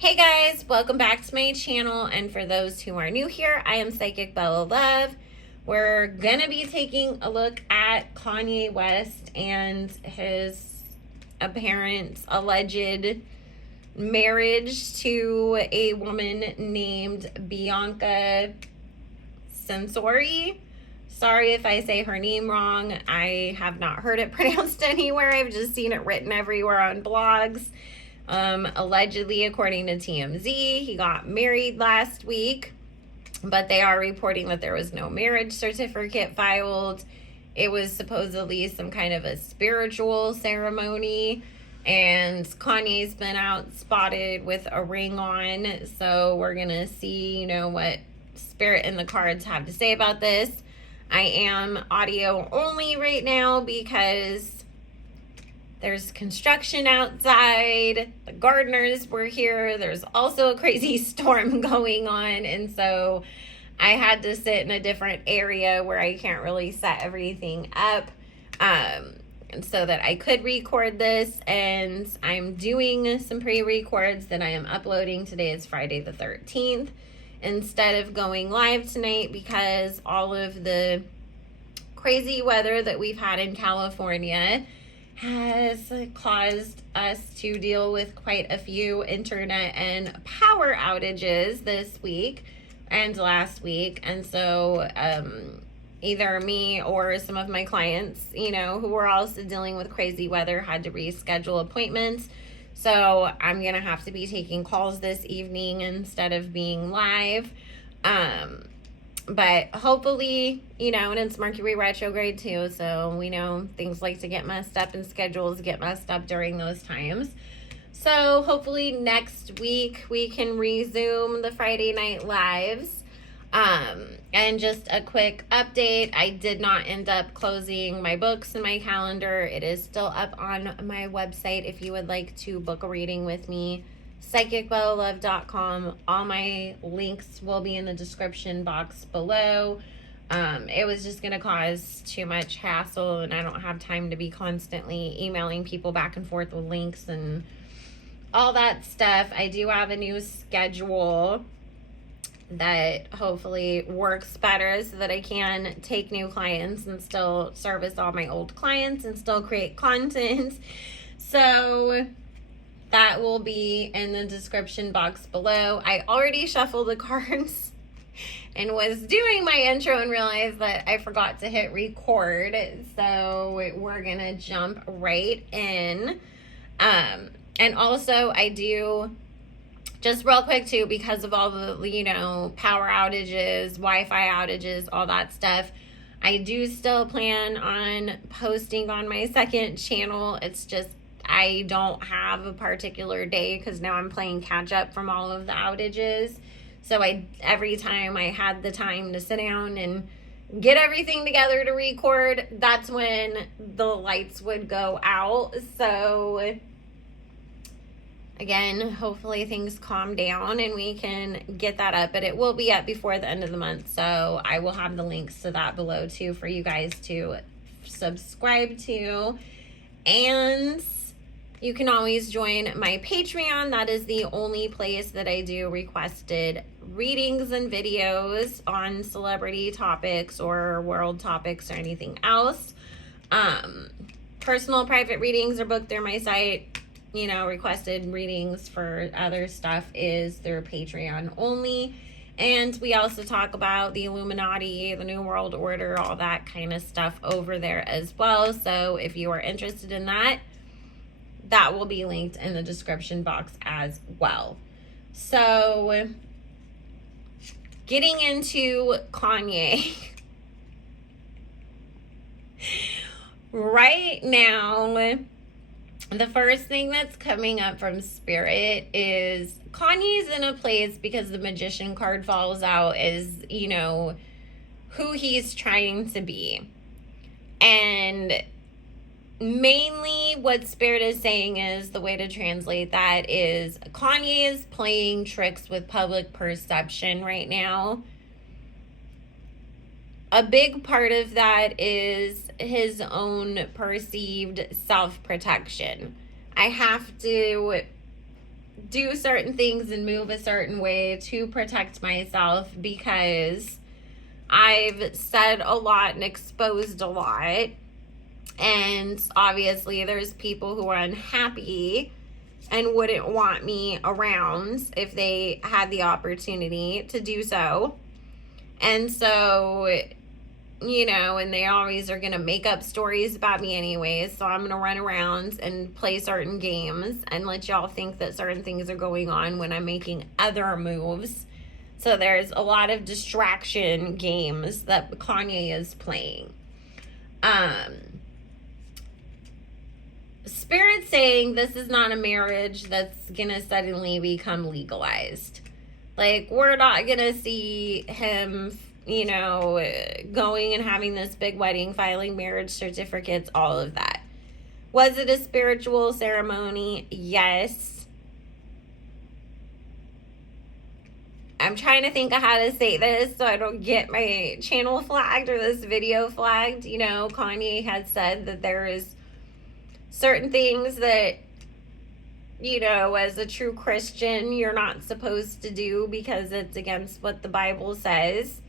Hey guys, welcome back to my channel, and for those who are new here, I am Psychic Bella Love. We're gonna be taking a look at Kanye West and his apparent alleged marriage to a woman named Bianca Censori. Sorry if I say her name wrong. I have not heard it pronounced anywhere. I've just seen it written everywhere on blogs. Allegedly, according to TMZ, he got married last week, but they are reporting that there was no marriage certificate filed. It was supposedly some kind of a spiritual ceremony, and Kanye's been out spotted with a ring on. So we're gonna see, what Spirit and the cards have to say about this. I am audio only right now because there's construction outside. The gardeners were here. There's also a crazy storm going on. And so I had to sit in a different area where I can't really set everything up. And so that I could record this. And I'm doing some pre-records that I am uploading. Today is Friday the 13th. Instead of going live tonight, because all of the crazy weather that we've had in California has caused us to deal with quite a few internet and power outages this week and last week. And so either me or some of my clients, who were also dealing with crazy weather, had to reschedule appointments. So I'm going to have to be taking calls this evening instead of being live. But hopefully, and it's Mercury retrograde too, so we know things like to get messed up and schedules get messed up during those times. So hopefully next week we can resume the Friday night lives. And just a quick update, I did not end up closing my books and my calendar. It is still up on my website if you would like to book a reading with me. psychicbellalove.com. All my links will be in the description box below. It was just going to cause too much hassle, and I don't have time to be constantly emailing people back and forth with links and all that stuff. I do have a new schedule that hopefully works better so that I can take new clients and still service all my old clients and still create content. So that will be in the description box below. I already shuffled the cards and was doing my intro and realized that I forgot to hit record. So we're going to jump right in. And also I do, just real quick too, because of all the, power outages, Wi-Fi outages, all that stuff, I do still plan on posting on my second channel. It's just I don't have a particular day because now I'm playing catch up from all of the outages. So every time I had the time to sit down and get everything together to record, that's when the lights would go out. So again, hopefully things calm down and we can get that up, but it will be up before the end of the month. So I will have the links to that below too for you guys to subscribe to. And you can always join my Patreon. That is the only place that I do requested readings and videos on celebrity topics or world topics or anything else. Personal private readings are booked through my site. Requested readings for other stuff is through Patreon only. And we also talk about the Illuminati, the New World Order, all that kind of stuff over there as well. So if you are interested in that, that will be linked in the description box as well. So getting into Kanye. Right now, the first thing that's coming up from Spirit is Kanye's in a place because the Magician card falls out as, who he's trying to be. And mainly what Spirit is saying is, the way to translate that is, Kanye is playing tricks with public perception right now. A big part of that is his own perceived self-protection. I have to do certain things and move a certain way to protect myself, because I've said a lot and exposed a lot. And obviously there's people who are unhappy and wouldn't want me around if they had the opportunity to do so. And so, you know, and they always are going to make up stories about me anyways. So I'm going to run around and play certain games and let y'all think that certain things are going on when I'm making other moves. So there's a lot of distraction games that Kanye is playing. Spirit saying this is not a marriage that's gonna suddenly become legalized. Like, we're not gonna see him, you know, going and having this big wedding, filing marriage certificates, all of that. Was it a spiritual ceremony? Yes. I'm trying to think of how to say this so I don't get my channel flagged or this video flagged. You know, Kanye had said that there is certain things that, you know, as a true Christian, you're not supposed to do because it's against what the Bible says.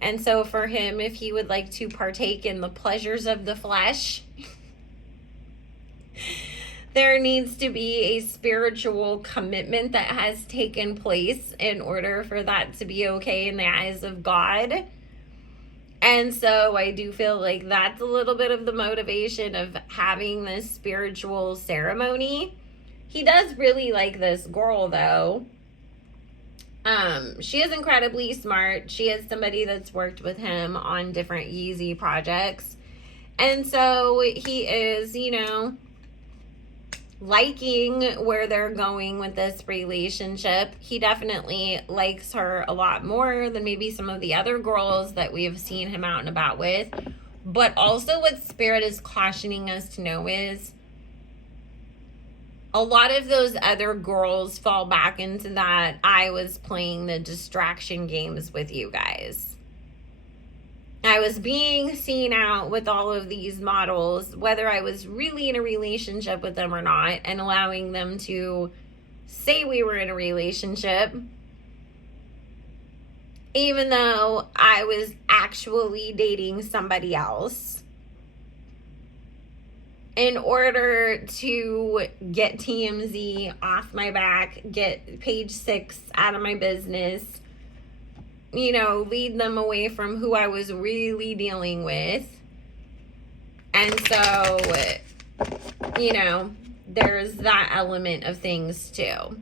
And so for him, if he would like to partake in the pleasures of the flesh, there needs to be a spiritual commitment that has taken place in order for that to be okay in the eyes of God. And so I do feel like that's a little bit of the motivation of having this spiritual ceremony. He does really like this girl, though. She is incredibly smart. She is somebody that's worked with him on different Yeezy projects. And so he is, you know, liking where they're going with this relationship. He definitely likes her a lot more than maybe some of the other girls that we have seen him out and about with. But also what Spirit is cautioning us to know is a lot of those other girls fall back into that I was playing the distraction games with you guys. I was being seen out with all of these models, whether I was really in a relationship with them or not, and allowing them to say we were in a relationship, even though I was actually dating somebody else, in order to get TMZ off my back, get Page 6 out of my business, you know, lead them away from who I was really dealing with. And so, you know, there's that element of things too.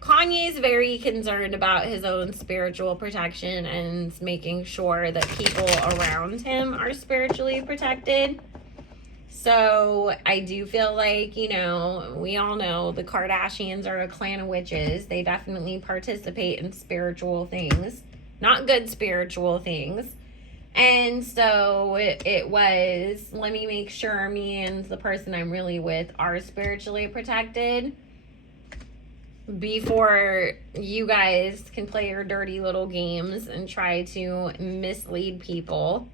Kanye's very concerned about his own spiritual protection and making sure that people around him are spiritually protected. So I do feel like, you know, we all know the Kardashians are a clan of witches. They definitely participate in spiritual things, not good spiritual things. And so it was, let me make sure me and the person I'm really with are spiritually protected before you guys can play your dirty little games and try to mislead people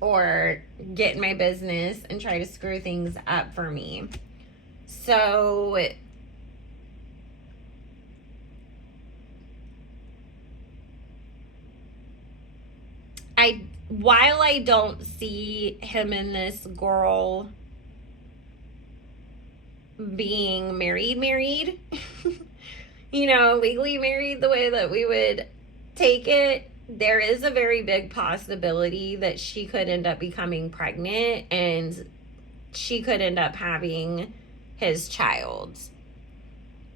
or get in my business and try to screw things up for me. So while I don't see him and this girl being married, you know, legally married the way that we would take it, there is a very big possibility that she could end up becoming pregnant and she could end up having his child.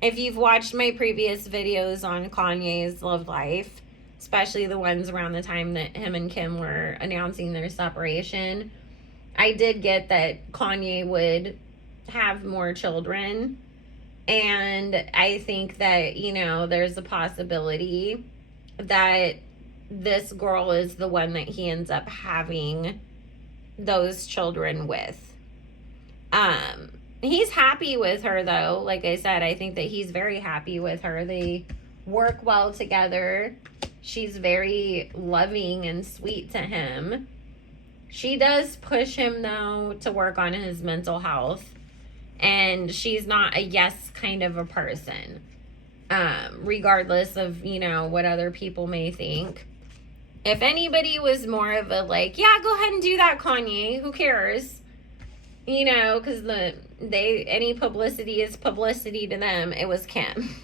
If you've watched my previous videos on Kanye's love life, especially the ones around the time that him and Kim were announcing their separation, I did get that Kanye would have more children. And I think that, you know, there's a possibility that this girl is the one that he ends up having those children with. He's happy with her, though. Like I said, I think that he's very happy with her. They work well together. She's very loving and sweet to him. She does push him, though, to work on his mental health. And she's not a yes kind of a person. Regardless of, you know, what other people may think. If anybody was more of a like, yeah, go ahead and do that, Kanye, who cares? You know, because any publicity is publicity to them, it was Kim.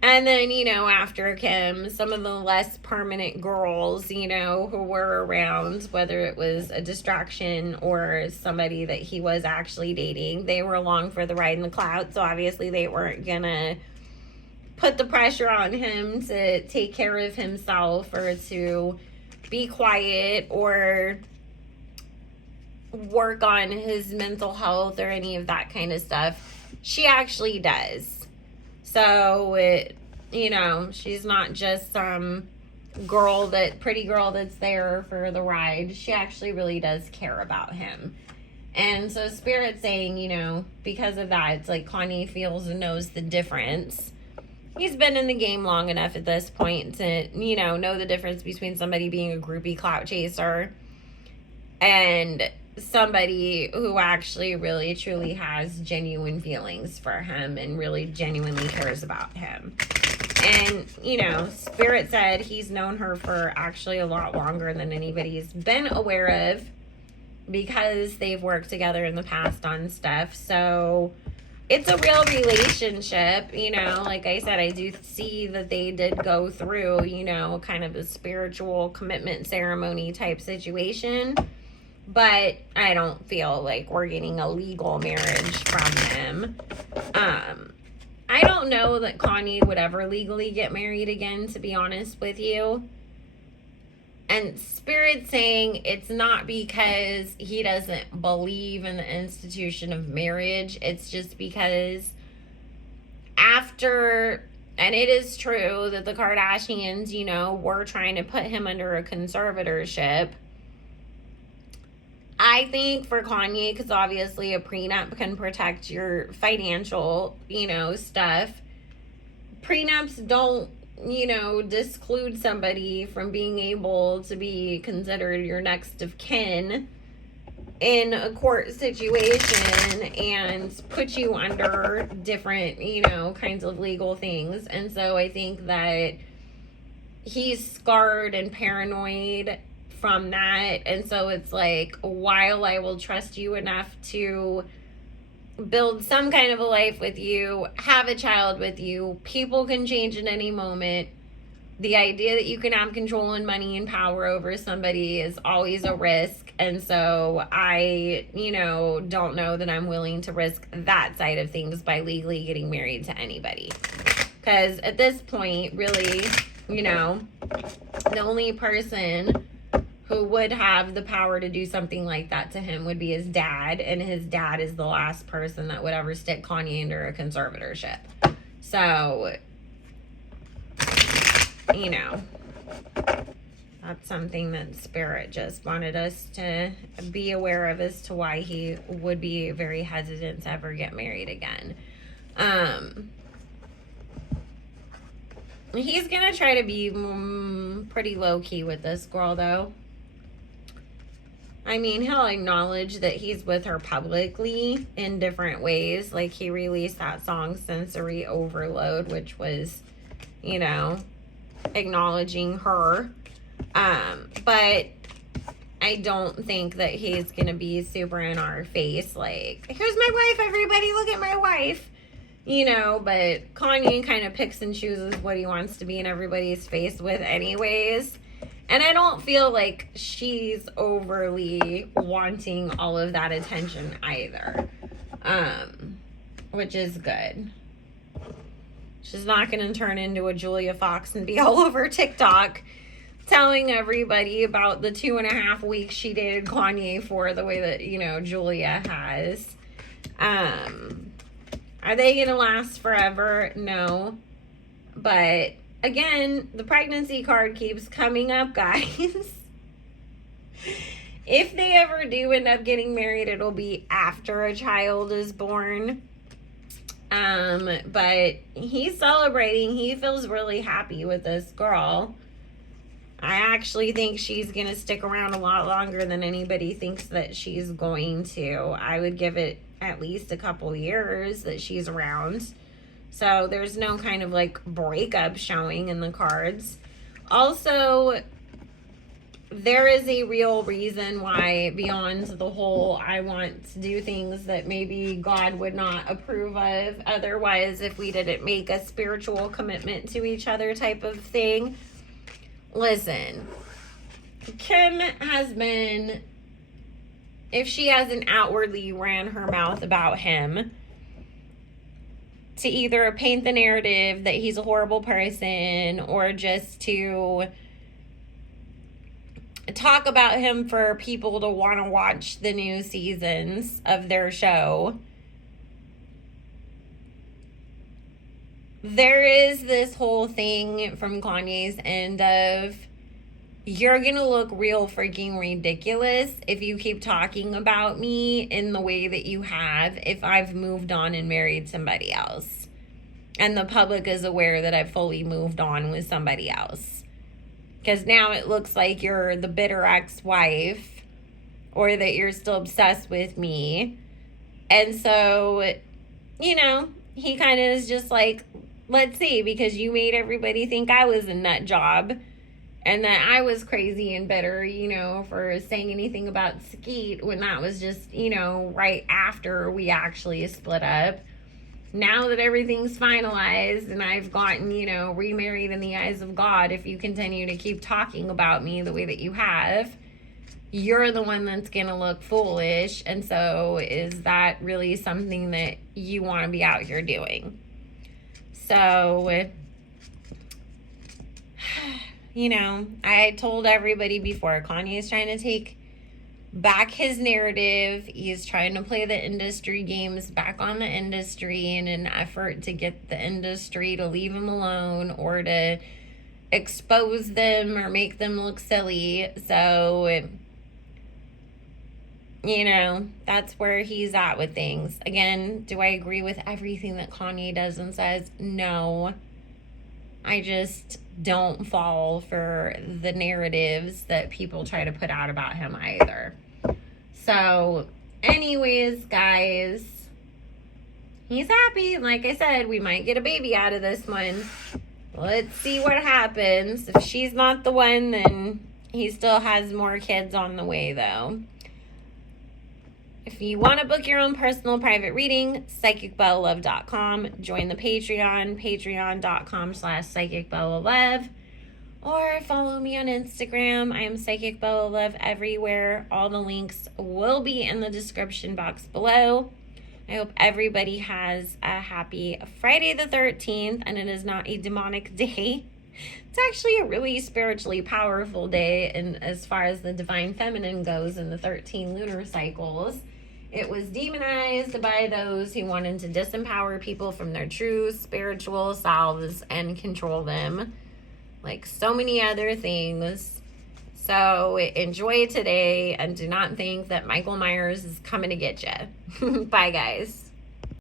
And then, you know, after Kim, some of the less permanent girls, you know, who were around, whether it was a distraction or somebody that he was actually dating, they were along for the ride in the cloud. So obviously they weren't gonna put the pressure on him to take care of himself or to be quiet or work on his mental health or any of that kind of stuff. She actually does. So, you know, she's not just some pretty girl that's there for the ride. She actually really does care about him. And so Spirit's saying, you know, because of that, it's like Kanye feels and knows the difference. He's been in the game long enough at this point to, you know the difference between somebody being a groupie clout chaser and somebody who actually really truly has genuine feelings for him and really genuinely cares about him. And, you know, Spirit said he's known her for actually a lot longer than anybody's been aware of because they've worked together in the past on stuff. So it's a real relationship, you know. Like I said, I do see that they did go through, you know, kind of a spiritual commitment ceremony type situation. But I don't feel like we're getting a legal marriage from them. I don't know that Kanye would ever legally get married again, to be honest with you. And Spirit's saying it's not because he doesn't believe in the institution of marriage. It's just because after, and it is true that the Kardashians, you know, were trying to put him under a conservatorship. I think for Kanye, because obviously a prenup can protect your financial, you know, stuff. Prenups don't, you know, disclude somebody from being able to be considered your next of kin in a court situation and put you under different, you know, kinds of legal things. And so I think that he's scarred and paranoid from that. And so it's like, while I will trust you enough to build some kind of a life with you, have a child with you, people can change at any moment. The idea that you can have control and money and power over somebody is always a risk. And so I, you know, don't know that I'm willing to risk that side of things by legally getting married to anybody. Because at this point, really, you know, the only person who would have the power to do something like that to him would be his dad, and his dad is the last person that would ever stick Kanye under a conservatorship. So, you know, that's something that Spirit just wanted us to be aware of as to why he would be very hesitant to ever get married again. He's gonna try to be pretty low-key with this girl, though. I mean, he'll acknowledge that he's with her publicly in different ways. Like, he released that song, Sensory Overload, which was, you know, acknowledging her. But I don't think that he's going to be super in our face. Like, here's my wife, everybody, look at my wife. You know, but Kanye kind of picks and chooses what he wants to be in everybody's face with anyways. And I don't feel like she's overly wanting all of that attention either. Which is good. She's not going to turn into a Julia Fox and be all over TikTok telling everybody about the 2.5 weeks she dated Kanye for, the way that, you know, Julia has. Are they going to last forever? No. But again, the pregnancy card keeps coming up, guys. If they ever do end up getting married, it'll be after a child is born. But he's celebrating. He feels really happy with this girl. I actually think she's going to stick around a lot longer than anybody thinks that she's going to. I would give it at least a couple years that she's around. So there's no kind of like breakup showing in the cards. Also, there is a real reason why, beyond the whole I want to do things that maybe God would not approve of otherwise if we didn't make a spiritual commitment to each other type of thing. Listen, Kim has been, if she hasn't outwardly ran her mouth about him, to either paint the narrative that he's a horrible person or just to talk about him for people to want to watch the new seasons of their show. There is this whole thing from Kanye's end of, you're gonna look real freaking ridiculous if you keep talking about me in the way that you have if I've moved on and married somebody else. And the public is aware that I've fully moved on with somebody else. Because now it looks like you're the bitter ex-wife or that you're still obsessed with me. And so, you know, he kind of is just like, let's see, because you made everybody think I was a nut job and that I was crazy and bitter, you know, for saying anything about Skeet when that was just, you know, right after we actually split up. Now that everything's finalized and I've gotten, you know, remarried in the eyes of God, if you continue to keep talking about me the way that you have, you're the one that's going to look foolish. And so is that really something that you want to be out here doing? So, you know, I told everybody before, Kanye's trying to take back his narrative. He's trying to play the industry games back on the industry in an effort to get the industry to leave him alone or to expose them or make them look silly. So, you know, that's where he's at with things. Again, do I agree with everything that Kanye does and says? No. I just don't fall for the narratives that people try to put out about him either. So, anyways, guys, he's happy. Like I said, we might get a baby out of this one. Let's see what happens. If she's not the one, then he still has more kids on the way, though. If you want to book your own personal private reading, psychicbellalove.com. Join the Patreon, patreon.com/psychicbellalove. Or follow me on Instagram. I am Psychic Bella Love everywhere. All the links will be in the description box below. I hope everybody has a happy Friday the 13th, and it is not a demonic day. It's actually a really spiritually powerful day, and as far as the divine feminine goes in the 13 lunar cycles. It was demonized by those who wanted to disempower people from their true spiritual selves and control them, like so many other things. So enjoy today and do not think that Michael Myers is coming to get you. Bye, guys.